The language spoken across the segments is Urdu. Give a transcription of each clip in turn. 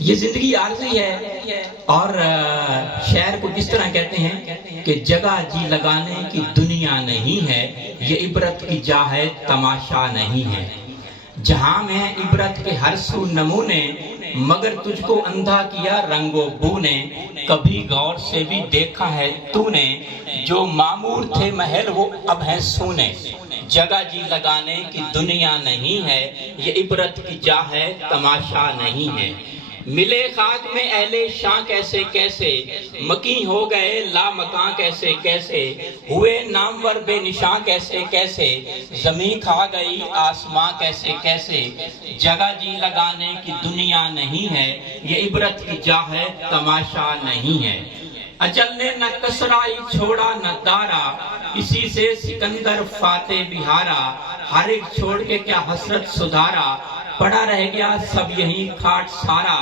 یہ زندگی عارضی ہے، اور شعر کو کس طرح کہتے ہیں کہ جگہ جی لگانے کی دنیا نہیں ہے، یہ عبرت کی جا ہے تماشا نہیں ہے۔ جہاں میں عبرت کے ہر سو نمونے، مگر تجھ کو اندھا کیا رنگ و بو نے۔ کبھی غور سے بھی دیکھا ہے تو نے، جو معمور تھے محل وہ اب ہیں سونے۔ جگہ جی لگانے کی دنیا نہیں ہے، یہ عبرت کی جا ہے تماشا نہیں ہے۔ ملے خاک میں اہل شاں کیسے کیسے، مکیں ہو گئے لامکاں کیسے کیسے، ہوئے نامور بے نشاں کیسے کیسے، زمین کھا گئی آسماں کیسے کیسے۔ جگہ جی لگانے کی دنیا نہیں ہے، یہ عبرت کی جا ہے تماشا نہیں ہے۔ اجل نے نہ کسرائی چھوڑا نہ دارا، اسی سے سکندر فاتح بہارا۔ ہر ایک چھوڑ کے کیا حسرت سدھارا، پڑا رہ گیا سب یہی کھاٹ سارا۔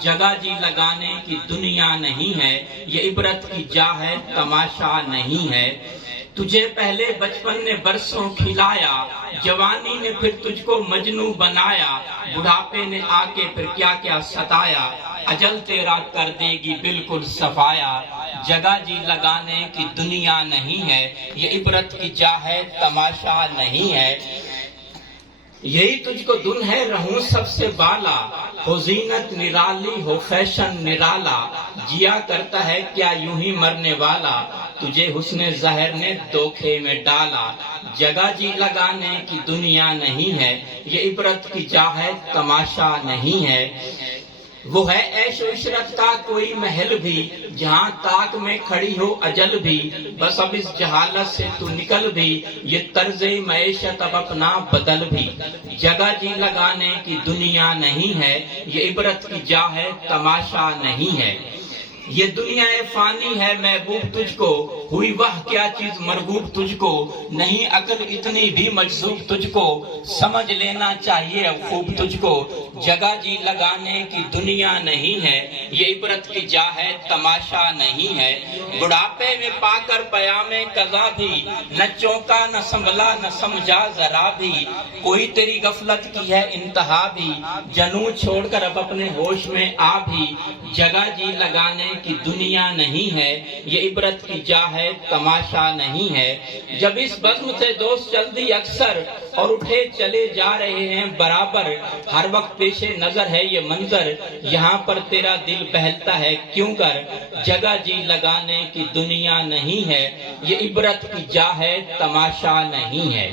جگہ جی لگانے کی دنیا نہیں ہے، یہ عبرت کی جا ہے تماشا نہیں ہے۔ تجھے پہلے بچپن نے برسوں کھلایا، جوانی نے پھر تجھ کو مجنوں بنایا، بڑھاپے نے آ کے پھر کیا کیا ستایا، اجل تیرا کر دے گی بالکل صفایا۔ جگہ جی لگانے کی دنیا نہیں ہے، یہ عبرت کی جا ہے تماشا نہیں ہے۔ یہی تجھ کو دن ہے رہوں سب سے بالا، ہو زینت نرالی ہو فیشن نرالا، جیا کرتا ہے کیا یوں ہی مرنے والا، تجھے حسن ظاہر نے دھوکے میں ڈالا۔ جگہ جی لگانے کی دنیا نہیں ہے، یہ عبرت کی جا ہے تماشا نہیں ہے۔ وہ ہے عیش و عشرت کا کوئی محل بھی، جہاں تاک میں کھڑی ہو اجل بھی، بس اب اس جہالت سے تو نکل بھی، یہ طرز معیشت اب اپنا بدل بھی۔ جگہ جی لگانے کی دنیا نہیں ہے، یہ عبرت کی جا ہے تماشا نہیں ہے۔ یہ دنیا فانی ہے محبوب تجھ کو، ہوئی وہ کیا چیز مرغوب تجھ کو، نہیں عقل اتنی بھی مجذوب تجھ کو، سمجھ لینا چاہیے اب خوب تجھ کو۔ جگہ جی لگانے کی دنیا نہیں ہے، یہ عبرت کی جا ہے تماشا نہیں ہے۔ بڑھاپے میں پا کر پیام قضا بھی، نہ چونکا نہ سنبھلا نہ سمجھا ذرا بھی، کوئی تیری غفلت کی ہے انتہا بھی، جنوں چھوڑ کر اب اپنے ہوش میں آ بھی۔ جگہ جی لگانے کی دنیا نہیں ہے، یہ عبرت کی جا ہے تماشا نہیں ہے۔ جب اس بزم سے دوست چل دی اکثر، اور اٹھے چلے جا رہے ہیں برابر، ہر وقت پیش نظر ہے یہ منظر، یہاں پر تیرا دل بہلتا ہے کیوں کر۔ جگہ جی لگانے کی دنیا نہیں ہے، یہ عبرت کی جا ہے تماشا نہیں ہے۔